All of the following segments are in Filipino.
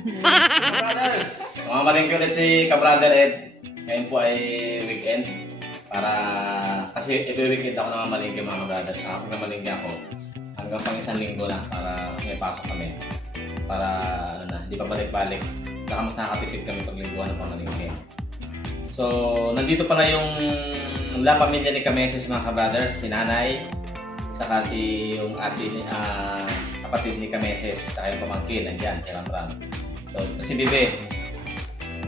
Mga brothers, mamamalingki ulit si ka-brother Ed. Ngayon po ay weekend. Para, kasi every weekend ako namamalingki mga brothers. Ako namalingki ako hanggang pang isang linggo lang para may pasok kami. Para, ano na, hindi pa balik-balik. Saka mas nakakatipid kami pag lingguhan ng pamalingki. So, nandito pala yung La Pamilya ni Kameses mga ka-brothers. Si Nanay, saka yung ate ni, kapatid ni Kameses, saka yung pamangkin, nandyan, si Ramram. So, ito si Bibi.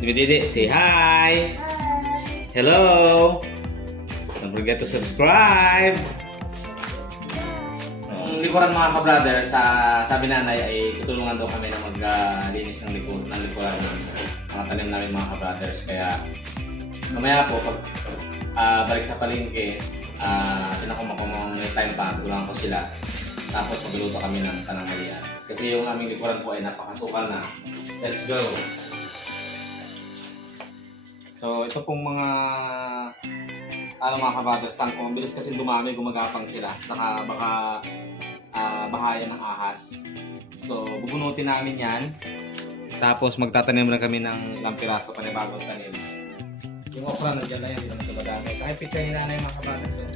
Bibi Didi, say hi! Hello! Don't forget to subscribe! Ang likuran mga ka-brothers, sabi nanay ay tutulungan daw kami na maglinis ng likuran ng mga tanim namin mga ka-brothers. Kaya mamaya po, pag balik sa palengke, tinakong ako may time pa, tulungan ko sila. Tapos magluluto kami ng tananghalian. Kasi yung aming likuran po ay napakasukal na. Let's go! So ito pong mga mga kabatas, kung mabilis kasi dumami, gumagapang sila. Saka baka bahayan ng ahas. So bubunutin namin yan. Tapos magtatanim na kami ng ilang piraso pa na bagong tanim. Yung okra nandiyan na yan, hindi naman ito madami. Kahit pizza ni nanay mga kabatas.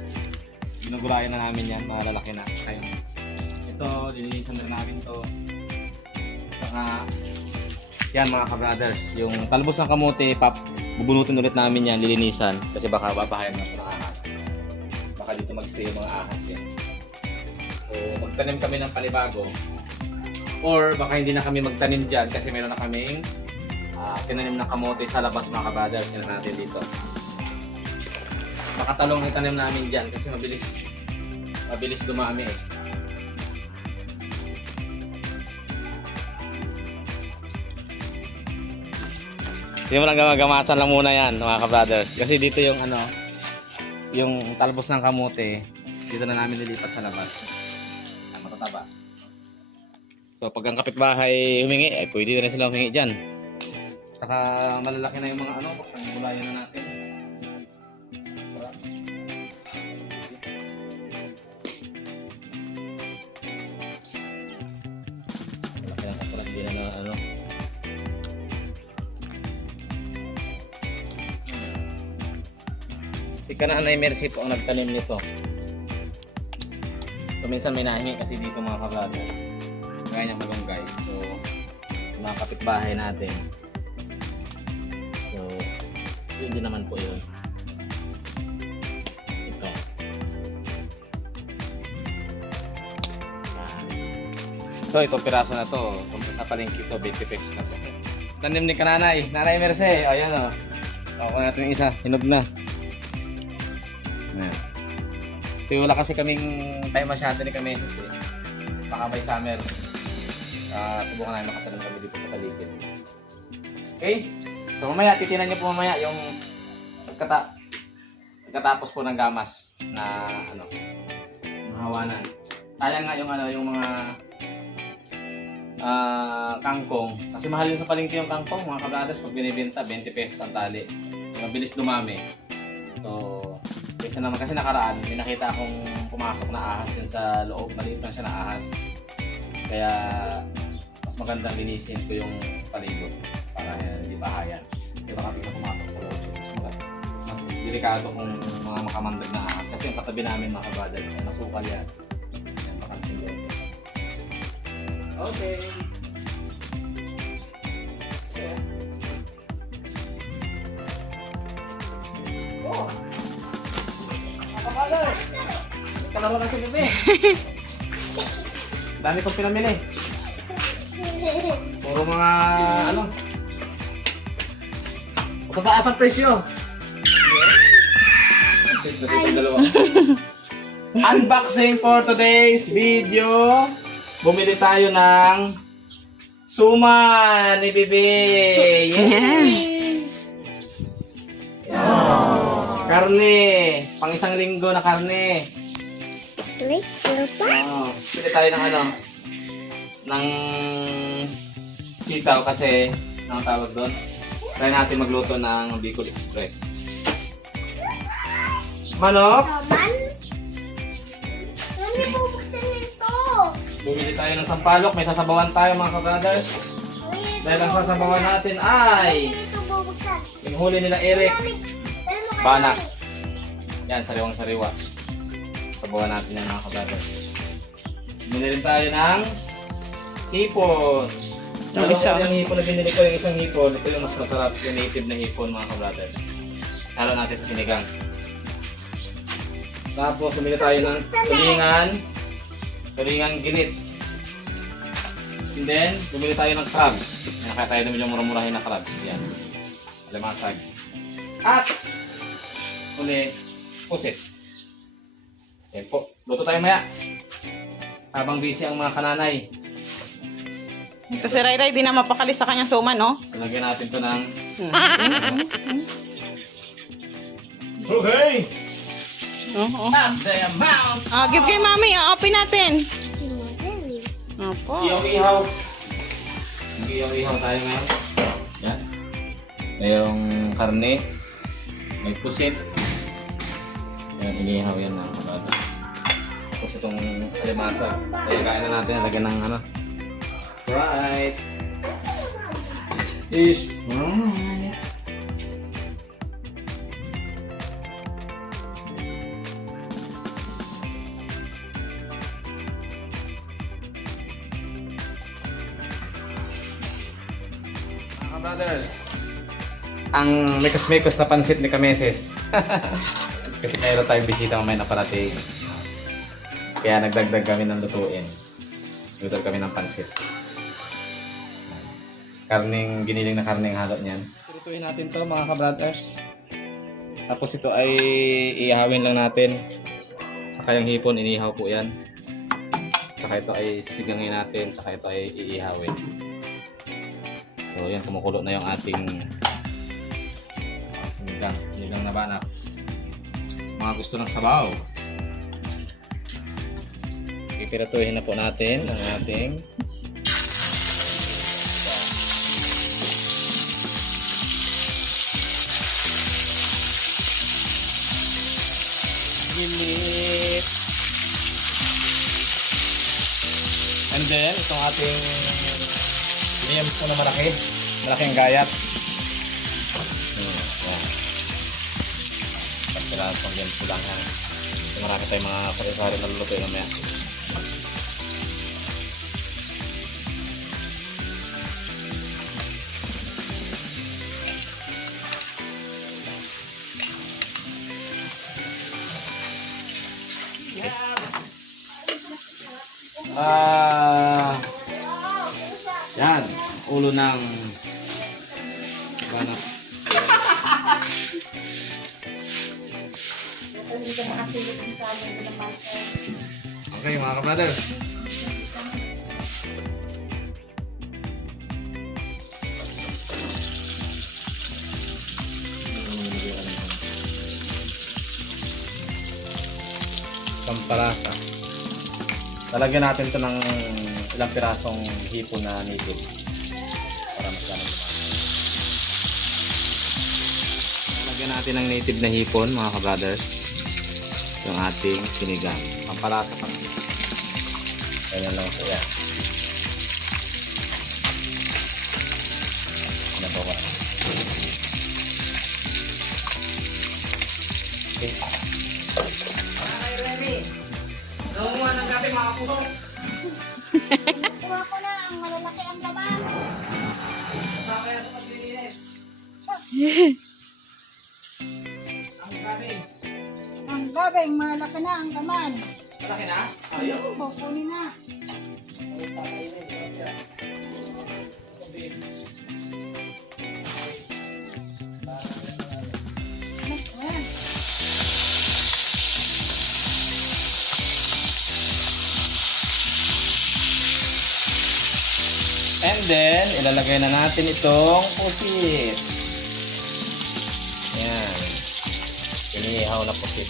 Ginugurayan na namin yan, malalaki na. Kaya ito, dilinisan na namin to. Saka, yan mga ka-brothers, yung talbos ng kamote, bubunutin ulit namin yan, lilinisan. Kasi baka babahayan na ito ng ahas. Baka dito mag-stay yung mga ahas yan. So, magtanim kami ng panibago. Or baka hindi na kami magtanim dyan kasi meron na kaming tinanim ng kamote sa labas mga ka-brothers. Yan natin dito. Makatalong ang tanim namin dyan kasi mabilis dumami eh. Hindi mo lang gamagamatsan lang muna yan mga ka-brothers. Kasi dito yung yung talbos ng kamote, dito na namin nilipat sa labas. Yan, matataba. So pag ang kapitbahay humingi, ay pwede na rin sila humingi dyan. Saka malalaki na yung mga pagkagulayan na natin. Malaki lang ako lang din na Si Kananay Mercy po ang nagtanim nito. So minsan may nahingi kasi dito mga ka-brothers. Gaya niyang malunggay. So mga kapitbahay natin. So yun din naman po yun. Ito. So ito piraso na to. Sa palengke ito 20 pesos na to. Tanim ni Kananay. Nanay Mercy. O yan o. Ako natin yung isa. Hinog na. Ayan. So wala kasi kaming time masyado ni Kameses eh. Baka may summer. Subukan namin makatanim kami dito sa paligid. Okay? So mamaya, titinan niyo po mamaya yung pagkatapos po ng gamas na mahawanan. Sayang nga yung mga kangkong. Kasi mahal yun sa palengke yung kangkong mga ka-brothers. Pag binibenta, 20 pesos ang tali. Mabilis dumami. So kaysa naman kasi nakaraan, may nakita akong pumasok na ahas yun sa loob. Maliit lang siya na ahas. Kaya mas magandang linisin ko yung palibot para hindi bahayan. Kaya baka bigla pumasok sa loob. Mas delikado kung mga makamandag na ahas. Kasi yung katabi namin mga ka-brothers, nasukal yan. Yan, baka silo. Okay. Oh! Kapag-brothers! Kalaro na si Bebe. Dami kong pinamili. Puro mga matataas ang presyo. Unboxing for today's video. Bumili tayo ng suman ni Bebe. Yay! Karne. Pang isang linggo na karne. Pili tayo ng sitaw kasi ang tawag doon. Try natin magluto ng Bicol Express. Manok? Ano bubuksan nito? Bumili tayo ng sampalok. May sasabawan tayo mga ka-brothers. Dahil ang sasabawan natin ay yung huli nila Eric. Banak. Yan, sariwang-sariwa. Sabawan natin yan mga kabrothers. Binili rin tayo ng hipon. Yung isa. Yung hipon na binili ko, yung isang hipon, ito yung mas masarap, yung native na hipon mga kabrothers. Halo natin sa sinigang. Tapos bumili tayo ng tulingan ginit. And then, bumili tayo ng crabs. Yan, kaya tayo naman yung mura-murahin na crabs. Yan. Alimasag. At, uli, pusit. Yan po. Luto tayo maya. Habang busy ang mga kananay. Ito si Ray Ray, di na mapakali sa kanyang suman, no? Lagyan natin to ng... Okay! Oo. The amount! Give kay mami, open natin. Opo. Ihaw-ihaw. Ihaw-ihaw tayo ngayon. Yan. Mayroong karne. May pusit. Yan, inihaw yan na kabata. Tapos itong alimasa. Kaya na natin, lagyan ng ano. Right. Is right. Mga brothers, ang mikos-mikos na pansit ni Kameses. Kasi mayroon tayong bisita mamaya na parating. Kaya nagdagdag kami ng lutuin. Luto kami ng pansit. Giniling na karning halo niyan. Lutuin natin to mga ka-brothers. Tapos ito ay iihawin lang natin. Saka yung hipon, inihaw po yan. Saka ito ay sigangin natin. Saka ito ay iihawin. So yan, kumukulo na yung ating sinigang na banak. Mga gusto ng sabaw. Pipiratuhin na po natin ang ating gilit. And then, itong ating biniyam po na malaking gayat. Yan. Kailangan pang yan po lang yan. Marami tayong mga sari-sari na lulutuin na maya. Yan, ulo ng banak. Okay mga ka-brothers. Sampalasa. Lalagyan natin ito ng ilang pirasong hipon na native para mas ganun naman. Lalagyan natin ng native na hipon mga ka-brothers. Yung ating sinigang. Pampalasa pa. Ganyan lang ito yan. Nabawa. Okay. Naumuha ng gabi mga puso. Kuha ko na ang malalaki ang laman. Kaya sa paglilinis. Ang gabi. Ang gabing malaki na ang laman. Malaki na? Ayaw. Kukunin na. Ayan. And then, ilalagay na natin itong pusit. Yan. Inihaw na pusit.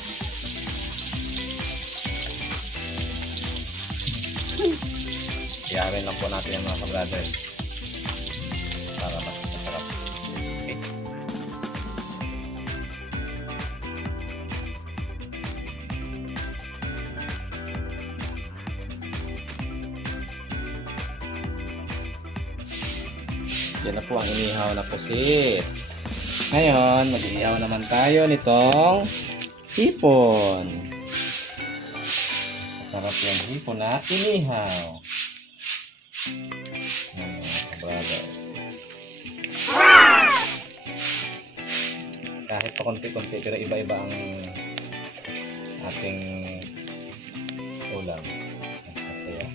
Iyarin lang po natin yung mga ka-brother. Para mas masarap. Okay. Yan na po ang inihaw na pusit. Ngayon, mag-iihaw naman tayo nitong hipon. Sarap yung hipon na inihaw. Yan mga ka-brothers. Kahit pa konti-konti pero iba-iba ang ating ulam. Masaya.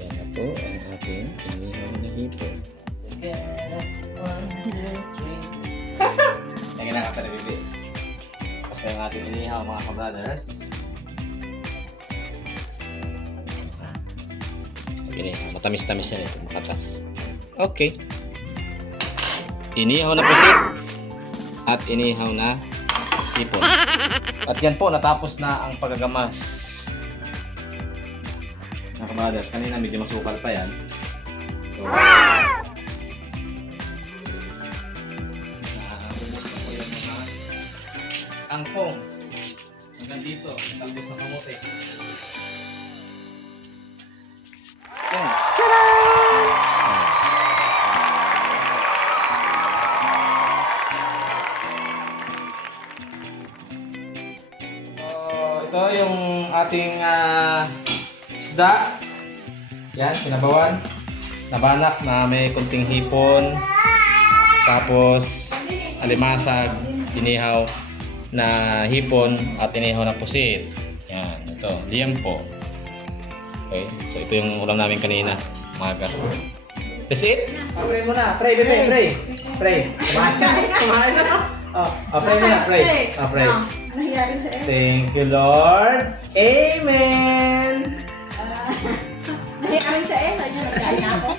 Yan na po ang ating inihaw na hipon. Yan na ka bibi. Basta yung ating inihaw mga ka-brothers. Ini, matamis-tamis yan ito, makatas. Okay. Inihaw na pusit at inihaw na hipon. At yan po, natapos na ang paggagamas. Mga brothers, kanina medyo masukal pa yan. So, nakakubos na po yung mga kangkong. Hanggang dito, talbos na kamote. Ito yung ating isda. Yan, sinabawan. Nabanak na may kunting hipon. Tapos alimasag, inihaw na hipon at inihaw na pusit. Yan, ito, liempo. Okay, so ito yung ulam namin kanina, umaga. That's it? Pray mo na. Pray, bebe, pray. Pray. Kumain na. Pray mo na, pray. Pray. Ano nangyari sa Thank you, Lord. Amen. nangyari sa nagkaya na ako?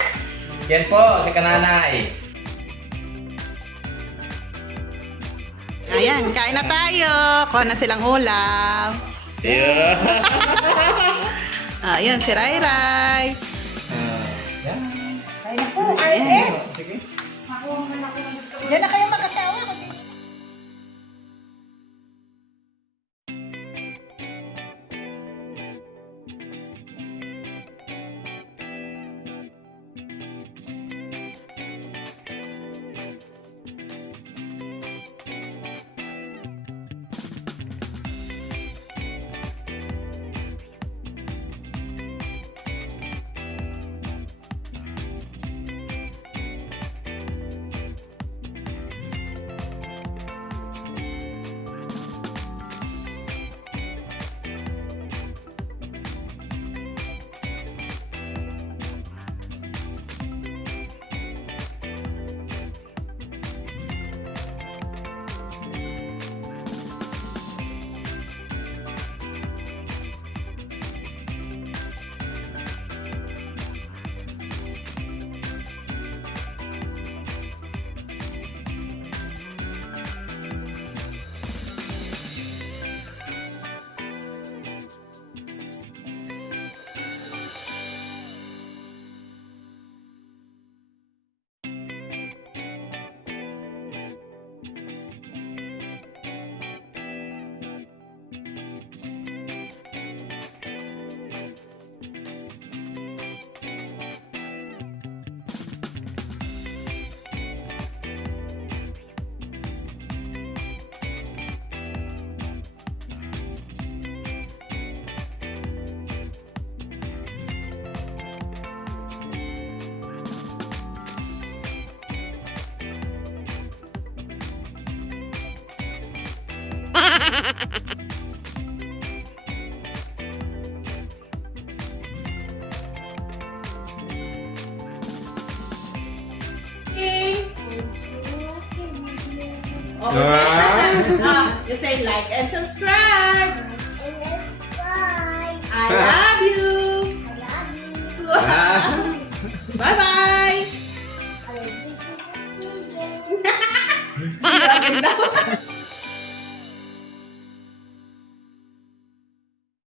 Yan po, si Kananay. Ayan, kain na tayo. Kuha na silang ulam. Yeah. Ayan, si Rai Rai. Yan. Ay na po, ay Sige. Diyan na kayo mag-asawa. Kundi You say like and subscribe. I love you. Bye bye.